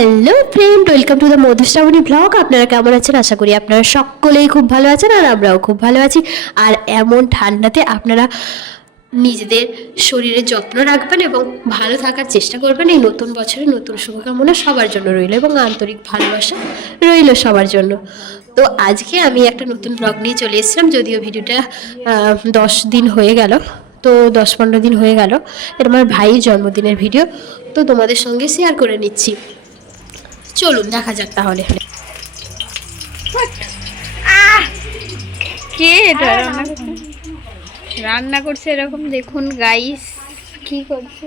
Hello friend, welcome to the Madhushrabani blog. আপনারা কেমন আছেন? আশা করি আপনারা সকলেই খুব ভালো আছেন, আর আমরাও খুব ভালো আছি। আর এমন ঠান্ডাতে আপনারা নিজেদের শরীরের যত্ন রাখবেন এবং ভালো থাকার চেষ্টা করবেন। এই নতুন বছরে নতুন শুভকামনা সবার জন্য রইল এবং আন্তরিক ভালোবাসা রইল সবার জন্য। তো আজকে আমি একটা নতুন ব্লগ নিয়ে চলে এসেছিলাম, যদিও ভিডিওটা 10 দিন হয়ে গেল, তো 10-15 দিন হয়ে গেল। এটা আমার ভাইয়ের জন্মদিনের ভিডিও, তো তোমাদের সঙ্গে শেয়ার করে নিচ্ছি। চলুন দেখা যাক তাহলে। কে এটা রান্না করছে এরকম? দেখুন গাইস কি করছে,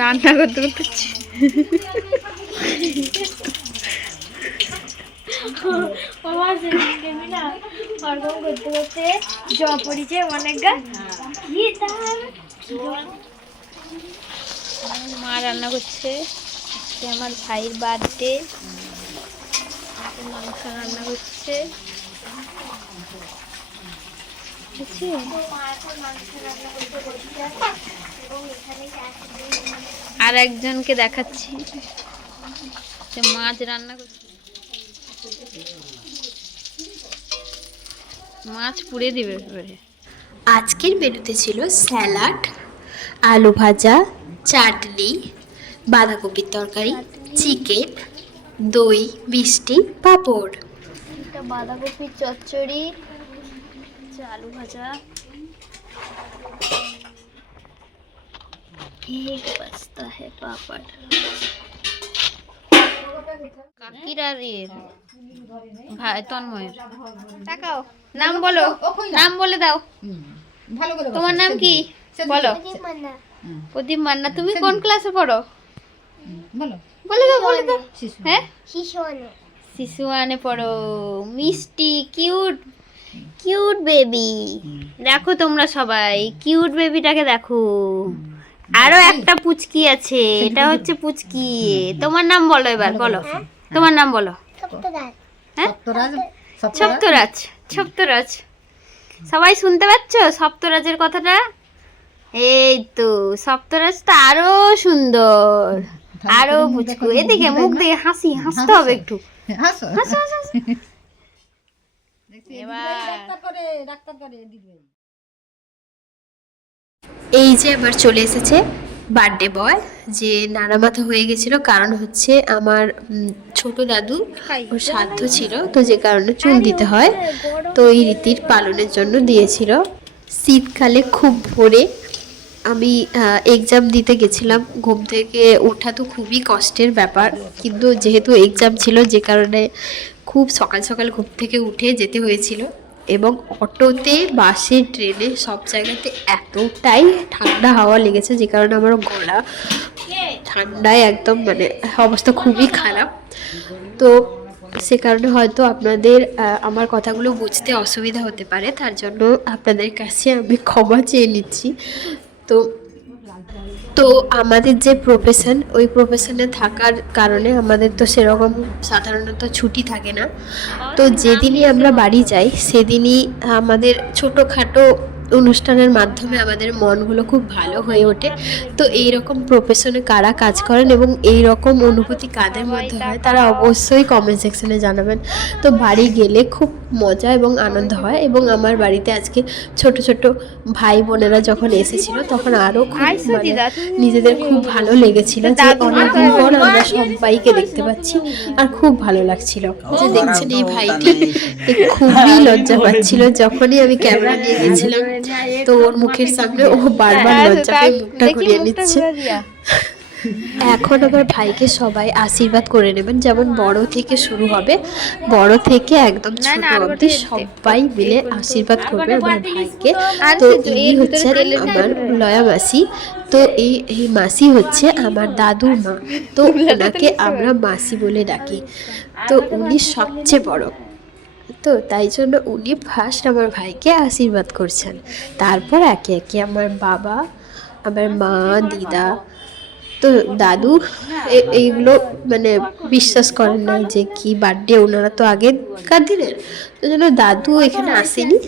রান্না করতে করতে মা রান্না করছে। আমার ভাইয়ের বার্থডে, মাংস রান্না করছে। আর একজনকে দেখাচ্ছি মাছ রান্না করছে, মাছ পুড়ে দিবে। আজকের মেনুতে ছিল স্যালাড, আলু ভাজা, চাটনি, বাঁধাকপির তরকারি, চিকেন, দই, মিষ্টি, পাঁপড়। এটা বাঁধাকপির চচ্চড়ি, আলু ভাজা, एक बचता है पापड़। কাকিরা রে ভাই তন্ময়ের তাকাও, নাম বলো, নাম বলে দাও। তোমার নাম কি বলো? প্রদীপ মান্না। তুমি কোন ক্লাসে পড়ো? বলো, বলে দাও, বলে দাও। হ্যাঁ, শিশু ওয়ানে পড়ো। মিষ্টি, কিউট কিউট বেবি। দেখো তোমরা সবাই কিউট বেবিটাকে দেখো। আরো একটা পুচকি আছে, এটা হচ্ছে পুচকি। তোমার নাম বলো এবার, বলো তোমার নাম বলো। সপ্তরাজ, সপ্তরাজ। সবাই শুনতে পাচ্ছ সপ্তরাজের কথাটা? এই তো সপ্তরাজ তো আরো সুন্দর, আরো পুচকু। এদিকে মুখ দিয়ে হাসতে হবে একটু। হাসো হাসো হাসো। এই যে আবার চলে এসেছে বার্থডে বয়, যে নাড়ামাথা হয়ে গেছিল। কারণ হচ্ছে আমার ছোট দাদু ওর শ্রাদ্ধ ছিল, তো যে কারণে চুল দিতে হয়, তো এই রীতির পালনের জন্য দিয়েছিল। শীতকালে খুব ভোরে আমি এক্সাম দিতে গেছিলাম। ঘুম থেকে ওঠা তো খুবই কষ্টের ব্যাপার, কিন্তু যেহেতু এক্সাম ছিল, যে কারণে খুব সকাল সকাল ঘুম থেকে উঠে যেতে হয়েছিল। এবং অটোতে, বাসে, ট্রেনে সব জায়গাতে এতটাই ঠান্ডা হাওয়া লেগেছে, যে কারণে আমার গলা ঠান্ডায় একদম মানে অবস্থা খুবই খারাপ। তো সে কারণে হয়তো আপনাদের আমার কথাগুলো বুঝতে অসুবিধা হতে পারে, তার জন্য আপনাদের কাছে আমি ক্ষমা চেয়ে নিচ্ছি। তো তো আমাদের যে প্রফেশন, ওই প্রফেশনে থাকার কারণে আমাদের তো সেরকম সাধারণত ছুটি থাকে না। তো যেদিনই আমরা বাড়ি যাই সেদিনই আমাদের ছোটোখাটো অনুষ্ঠানের মাধ্যমে আমাদের মনগুলো খুব ভালো হয়ে ওঠে। তো এই রকম প্রফেশনে কারা কাজ করেন এবং এই রকম অনুভূতি কাদের মধ্যে হয়, তারা অবশ্যই কমেন্ট সেকশনে জানাবেন। তো বাড়ি গেলে খুব মজা এবং আনন্দ হয়। এবং আমার বাড়িতে আজকে ছোট ছোট ভাই বোনেরা যখন এসেছিল, তখন আরও খুব নিজেদের খুব ভালো লেগেছিল যে অনেকদিন পর আমরা সবাইকে দেখতে পাচ্ছি, আর খুব ভালো লাগছিল। যে দেখছেন এই ভাইটি খুবই লজ্জা পাচ্ছিল, যখনই আমি ক্যামেরা নিয়ে গেছিলাম তো ওর মুখের সামনে ও বারবার লজ্জা পেয়ে মুখটা ঘুরিয়ে নিচ্ছে। এখন আমার ভাইকে সবাই আশীর্বাদ করে নেবেন, যেমন বড় থেকে শুরু হবে, বড় থেকে একদম ছোট অবধি সবাই মিলে আশীর্বাদ করবে আমার ভাইকে। তো ইনি হচ্ছেন আমার লয়া মাসি। তো এই মাসি হচ্ছে আমার দাদুর মা, তো ওনাকে আমরা মাসি বলে ডাকি। তো উনি সবচেয়ে বড়, তো তাই জন্য উনি ফার্স্ট আমার ভাইকে আশীর্বাদ করছেন। তারপর একে একে আমার বাবা, আমার মা, দিদা। তো দাদু এইগুলো মানে বিশ্বাস করেন না যে কি বার্থডে, ওনারা তো আগেকার দিনের, তো জন্য দাদু এখানে আসেনি।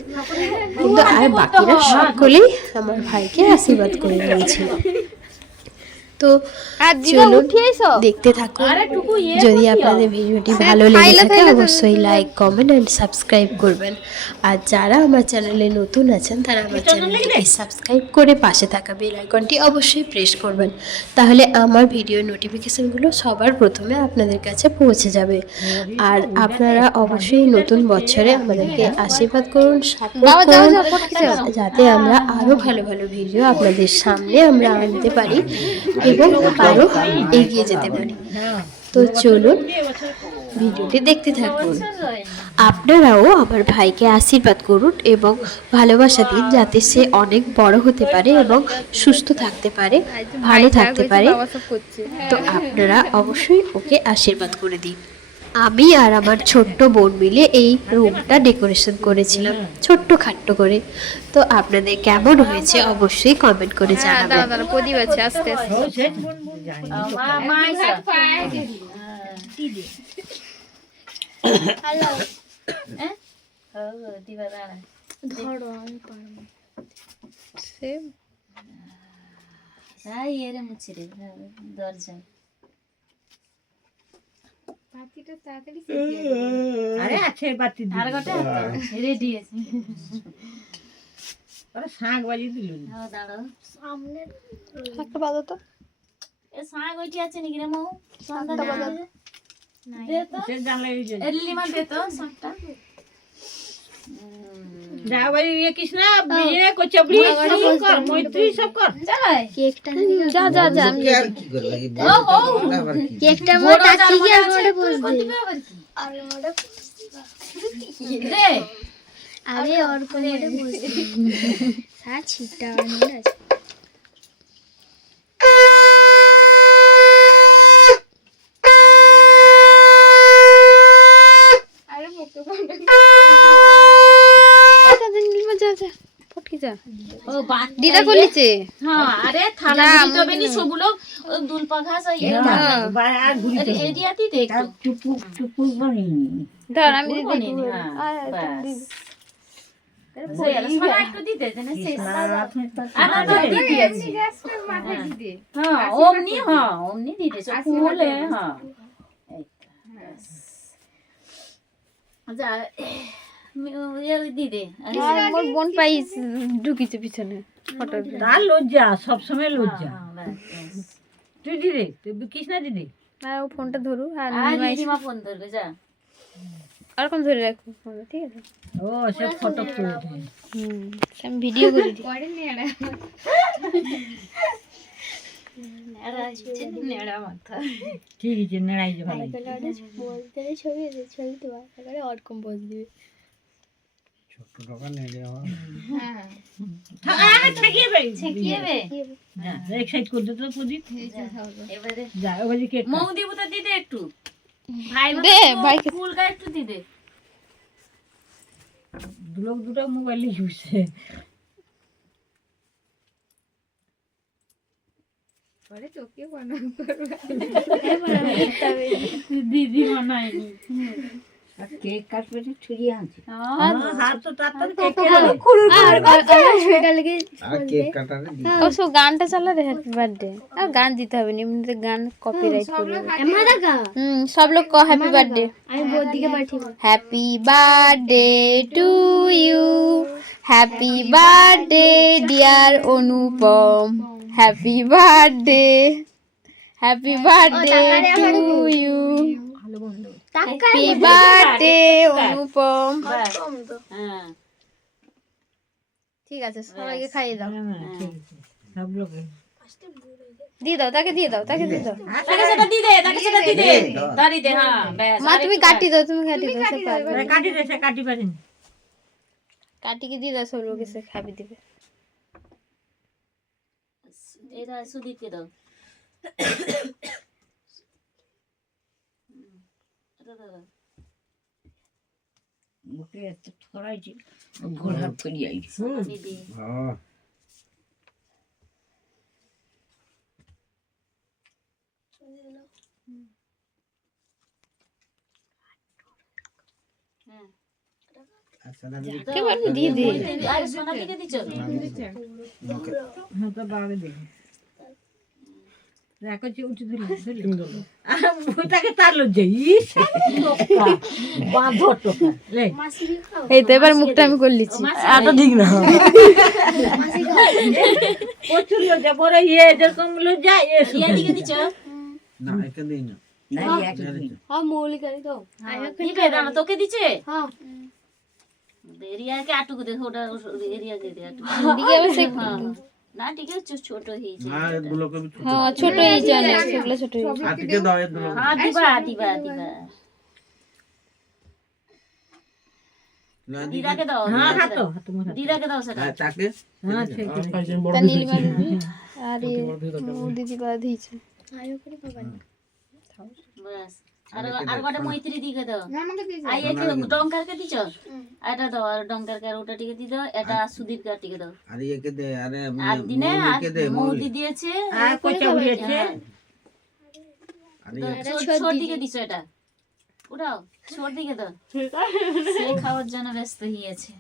কিন্তু আর বাকিরা সকলেই আমার ভাইকে আশীর্বাদ করে নিয়েছিল। তো আর দিদা চলুন উঠিয়েছো দেখতে থাকুন। যদি আপনাদের ভিডিওটি ভালো লেগে থাকে অবশ্যই লাইক কমেন্ট অ্যান্ড সাবস্ক্রাইব করবেন। আর যারা আমার চ্যানেলে নতুন আছেন তারা আমার চ্যানেলটিকে সাবস্ক্রাইব করে পাশে থাকা বেল আইকনটি অবশ্যই প্রেস করবেন, তাহলে আমার ভিডিও নোটিফিকেশনগুলো সবার প্রথমে আপনাদের কাছে পৌঁছে যাবে। আর আপনারা অবশ্যই নতুন বছরে আমাদেরকে আশীর্বাদ করুন, সাপোর্ট করুন, যাতে আমরা আরও ভালো ভালো ভিডিও আপনাদের সামনে আমরা আনতে পারি এবং আরও এগিয়ে যেতে পারি। তো চলুন ভিডিওটি দেখতে থাকুন। আপনারাও আমার ভাইকে আশীর্বাদ করুন এবং ভালোবাসা দিন, যাতে সে অনেক বড় হতে পারে এবং সুস্থ থাকতে পারে, ভালো থাকতে পারে। তো আপনারা অবশ্যই ওকে আশীর্বাদ করে দিন। আমি আর আমার ছোট্ট বোন মিলে এই রুমটা ডেকোরেশন করেছিলাম ছোট্ট খাট্ট করে। তো আপনাদের কেমন হয়েছে অবশ্যই কমেন্ট করে জানাবেন। প্রদীপ আছে আস্তে আস্তে আরে আছে বাতি রেডি আছে আরে শাক বাজি দিল একটা বাজো তো শাক ওইটি আছে নাকি রে মৌ সন্ধ্যা সে জানলে এলিমা দে তো শাকটা যা বাজি ये কৃষ্ণা বিয়ে কো চবড়ি সব কর মৈত্রী সব কর চালাই কেকটা যা যা যা আমি আর কি করবে কি কেকটা মোর টাকি কি আর মোড়ে বস দে আর মোড়ে দে আরে और को मोड़े बस दे सा छिटा मोड़े আছে আরে মুক্ত কোনটা আচ্ছা দিন মজা আছে ফটকি যা ও বাত দিদা কলিছে হ্যাঁ আরে থালা দিতে হবে নি সবগুলো দুল পাখা সই আর ঘুরি এরিয়াতে দে একটু টুপুক টুপুক বনি ধর আমি দিদি নি হ্যাঁ সোয়ালা একটু দিতে দেন শেষ আনা তো দিদি আছে হ্যাঁ ওমনি দিতে সব ফুলে হ্যাঁ আচ্ছা দিদে মোর বোন পাইস ঢুকিছে পিছনে ফটো তার লজ্জা সব সময় লজ্জা তুই দিদি তুই কৃষ্ণা দিদি আর ও ফোনটা ধরু আর দিদিমা ফোন ধরবে যা আর কোন ধরে রাখো ফোন ঠিক আছে ও সব ফটো তুলে আমি ভিডিও করে দিই নেড়া মাথা ঠিক আছে নেড়াই যে ভালো বলতে ছবি ছবি তো তারপরে আর কম বল দিবে ছোট টাকা নিয়ে যাওয়া আরে ঠেকিয়ে ভাই ছেকিয়ে বে এক সাইড করে দে তো প্রদীপ এবারে যা ওই কেক মৌ দিব তো দিদে একটু ভাই দে ভাইকে ফুল গা একটু দিদে লোক দুটো মোবাইল ইউজে পরে তোকে বানান করবে দিদি বানাইনি কেক কাটবে ছুরি আনছে হ্যাঁ হাত তো তার কেক আর সেটা লেগে আর কেক কাটারে ও সো গানটা চালা রে হ্যাপি বার্থডে আর গান দিতে হবে না এমনিতে গান কপিরাইট করবে সব লোক কো হ্যাপি বার্থডে আমি বোর দিকে পাঠিয়ে happy birthday to you happy birthday dear Anupam happy birthday to you happy birthday Anupam হ্যাঁ ঠিক আছে সবাইকে খাইয়ে দাও সব লোক দিয়ে দাও তাকে দিয়ে দাও তাকে দিয়ে দাও তাকে সেটা দিদে দাঁড়ি দে হ্যাঁ ব্যাস মা তুমি কাটি দাও তুমি কাটি দাও সে পারবে কাটি দে সে কাটি পারেন কাটি কি দিয়ে দাও সব লোকে সে খাবি দিবে এটা সুদীপকে দাও মুখে এত ছড়াইছি ঘোড়া ফেলি আইছি দিদি হ্যাঁ কে বলবি দিয়ে দে আর সোনা দিকে দিছো হ্যাঁ তো বাড়ি দে দেখো যে উঠে দিল তাকে তার লজ্জা ইস বাঁধর টোকা লে এই তো এবার মুখটা আমি করে লিছি। এত ঠিক না প্রচুর লজ্জা বড় যেরকম লজ্জা দিকে দিছ না এটা দেই না দিবে দাও তোকে দিছে এরিয়াকে আটুকু দে ওটা এরিয়াকে দে আটুকু দিকে আবার সে না ঠিক আছে ছোট হয়েছে না এগুলোকে আমি ছোট হ্যাঁ ছোট এই জানে সেগুলো ছোট এই হাতিকে দাও এগুলো হ্যাঁ দিবা দিদাকে দাও হ্যাঁ হাত হাত মারা দিদাকে দাও সেটা হ্যাঁ তাকে হ্যাঁ ঠিক আছে তা নীলিমা আরে ও দিদি বা দিয়েছে বাস আর বড় মৈত্রী দিকে দাও আই একে ডঙ্কারকে দিছো এটা দাও আর ডঙ্কারকে আর ওটা টিকে দি দাও এটা সুদীপ কা টিকে দাও আরে একে দে আরে আর দিনে মৌলিকে দে মৌদি দিয়েছে আর কোচা উড়িয়েছে আরে ছোট দিকে দিছো এটা উঠাও ছোট দিকে দাও সে খাওয়ার জন্য ব্যস্ত হয়েছে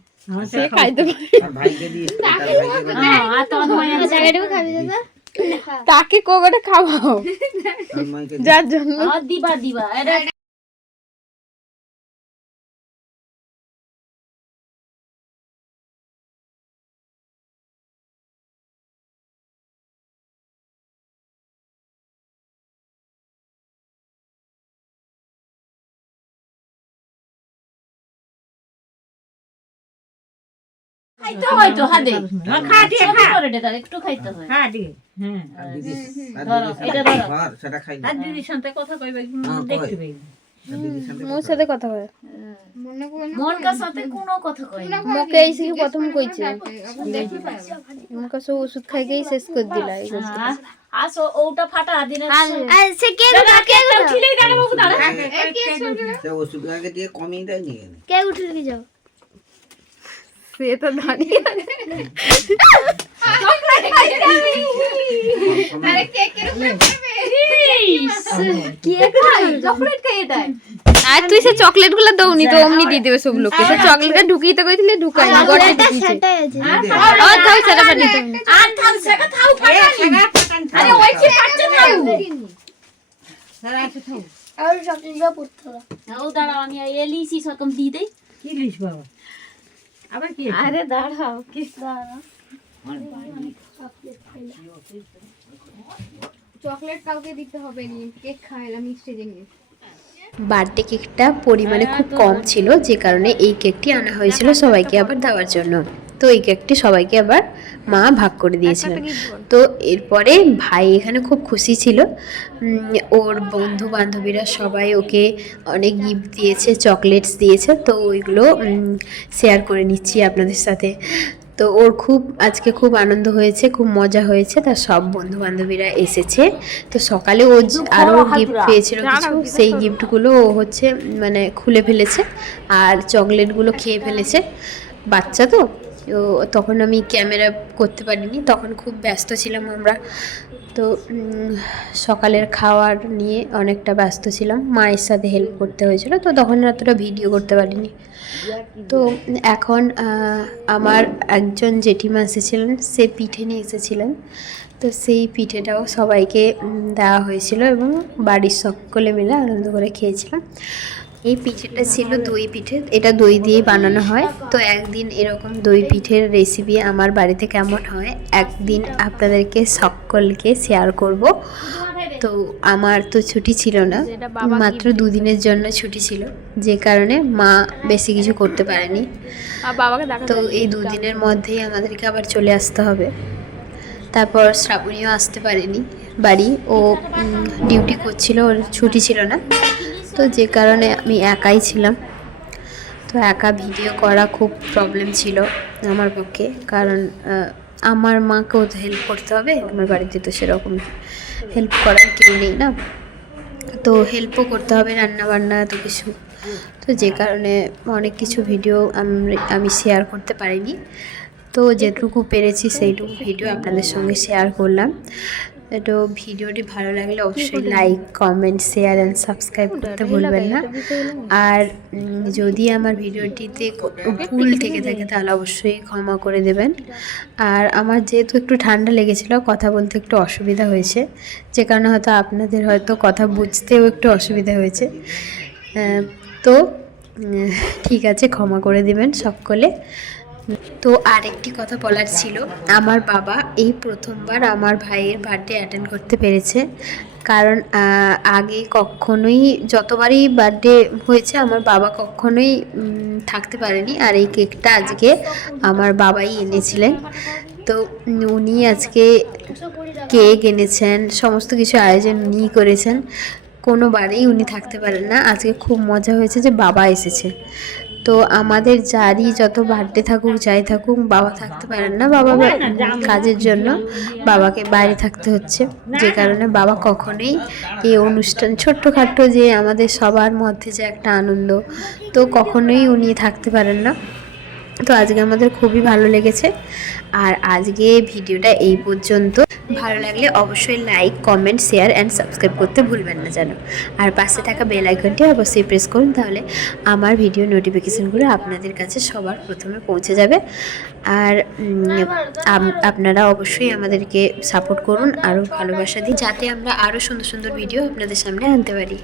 সে খাইতে পারে আর ভাইকে দিস তার ভাইকে দে হ্যাঁ আর তোমার মায়ের জায়গাটাও খাবি দাদা তাকে কোগটা খাওয়াও তার মাইকে দে যার জন্য আর দিবা এটা খাইতে হয় তো হাদে খা দিয়ে খা করে দে দাও একটু খাইতে হয় খা দিয়ে হ্যাঁ আর দিদি আর ধরো, দিদি এটা ধরো। ধর সেটা খাই না আর দিদির সাথে কথা কইবে দেখতে পাই আর দিদির সাথে মোর সাথে কথা হয় মন কার সাথে কোনো কথা কই না মোকে এই থেকে প্রথম কইছে মোর কাছে ওষুধ খাইকেই শেষ করে দিলা এই কথা আসো ওটা ফাটা দিনে সে কে ছিলে দাঁড়া বাবু দাঁড়া সে ওষুধ আগে দিয়ে কমিয়ে দেয় নিয়ে কে উঠে কি যাও সে তো দাঁড়িয়ে আর তুই সে চকলেট গুলো দৌনি তো অমনি দিয়ে দেবে সব লোককে সে চকলেটটা ঢুকিয়ে তো কইছিলে ঢুকাই না গড়ে ও থাও সেটা পানি আর থাম সেটা থাও ফাটা আরে ওই কি ফাটছে থাও সারা আছে তো আর চকলেটটা পুত্র ও দাঁড়াও আমি এলিসি সকম দি দেই কি লিস বাবা আবার কি আরে দাঁড়াও কি দাঁড়াও চকলেট কাউকে দিতে হবে নি কেক খাইলাম মিষ্টি জিনিস বার্থডে কেকটা পরিমাণে খুব কম ছিল যে কারণে এই কেকটি আনা হয়েছিল সবাইকে আবার দেওয়ার জন্য তো এই কেকটি সবাইকে আবার মা ভাগ করে দিয়েছিলেন তো এরপরে ভাই এখানে খুব খুশি ছিল ওর বন্ধু বান্ধবীরা সবাই ওকে অনেক গিফট দিয়েছে চকলেটস দিয়েছে তো ওইগুলো শেয়ার করে নিচ্ছি আপনাদের সাথে তো ওর আজকে খুব আনন্দ হয়েছে খুব মজা হয়েছে তার সব বন্ধু বান্ধবীরা এসেছে তো সকালে ও আরও গিফট পেয়েছিল কিছু সেই গিফটগুলো ও হচ্ছে মানে খুলে ফেলেছে আর চকলেটগুলো খেয়ে ফেলেছে বাচ্চা তো তখন আমি ক্যামেরা করতে পারিনি তখন খুব ব্যস্ত ছিলাম আমরা তো সকালের খাওয়ার নিয়ে অনেকটা ব্যস্ত ছিলাম মায়ের সাথে হেল্প করতে হয়েছিল তো তখন অতটা ভিডিও করতে পারিনি তো এখন আমার একজন জেঠিমা এসেছিলেন সে পিঠে নিয়ে এসেছিলেন তো সেই পিঠেটাও সবাইকে দেওয়া হয়েছিল এবং বাড়ির সকলে মিলে আনন্দ করে খেয়েছিলাম এই পিঠেটা ছিল দই পিঠে এটা দই দিয়ে বানানো হয় তো একদিন এরকম দই পিঠের রেসিপি আমার বাড়িতে কেমন হয় একদিন আপনাদেরকে সকলকে শেয়ার করব তো আমার তো ছুটি ছিল না মাত্র 2 দিনের জন্য ছুটি ছিল যে কারণে মা বেশি কিছু করতে পারেনি তো এই 2 দিনের মধ্যেই আমাদেরকে আবার চলে আসতে হবে তারপর শ্রাবণীও আসতে পারেনি বাড়ি ও ডিউটি করছিল ওর ছুটি ছিল না তো যে কারণে আমি একাই ছিলাম তো একা ভিডিও করা খুব প্রবলেম ছিল আমার পক্ষে কারণ আমার মাকেও তো হেল্প করতে হবে আমার বাড়িতে তো সেরকম হেল্প করার কেউ নেই না তো হেল্পও করতে হবে রান্না বান্না এত কিছু তো যে কারণে অনেক কিছু ভিডিও আমি শেয়ার করতে পারিনি তো যেটুকু পেরেছি সেইটুকু ভিডিও আপনাদের সঙ্গে শেয়ার করলাম তো ভিডিওটি ভালো লাগলে অবশ্যই like, comment, share and subscribe করতে ভুলবেন না। আর যদি আমার ভিডিওটিতে ভুল থেকে থাকে তাহলে অবশ্যই ক্ষমা করে দেবেন। আর আমার যেহেতু একটু ঠান্ডা লেগেছিল, কথা বলতে একটু অসুবিধা হয়েছে, যে কারণে হয়তো আপনাদের হয়তো কথা বুঝতেও একটু অসুবিধা হয়েছে। তো ঠিক আছে, ক্ষমা করে দেবেন সকলে। তো আরেকটি কথা বলার ছিল, আমার বাবা এই প্রথমবার আমার ভাইয়ের বার্থডে অ্যাটেন্ড করতে পেরেছে। কারণ আগে কখনোই যতবারই বার্থডে হয়েছে আমার বাবা কখনোই থাকতে পারেনি। আর এই কেকটা আজকে আমার বাবাই এনেছিলেন। তো উনি আজকে কেক এনেছেন, সমস্ত কিছু আয়োজন উনিই করেছেন। কোনোবারেই উনি থাকতে পারেন না। আজকে খুব মজা হয়েছে যে বাবা এসেছে। তো আমাদের যারই যত বার্থডে থাকুক যাই থাকুক, বাবা থাকতে পারেন না। বাবা কাজের জন্য বাবাকে বাইরে থাকতে হচ্ছে, যে কারণে বাবা কখনোই এই অনুষ্ঠান ছোট্টখাট্টো যে আমাদের সবার মধ্যে যে একটা আনন্দ, তো কখনোই উনি থাকতে পারেন না। তো আজকে আমাদের খুবই ভালো লেগেছে। আর আজকে ভিডিওটা এই পর্যন্ত। ভালো লাগলে অবশ্যই like, comment, share and subscribe করতে ভুলবেন না যেন। আর পাশে থাকা বেল আইকনটি অবশ্যই প্রেস করুন, তাহলে আমার ভিডিও নোটিফিকেশানগুলো আপনাদের কাছে সবার প্রথমে পৌঁছে যাবে। আর আপনারা অবশ্যই আমাদেরকে সাপোর্ট করুন, আরও ভালোবাসা দিন, যাতে আমরা আরও সুন্দর সুন্দর ভিডিও আপনাদের সামনে আনতে পারি।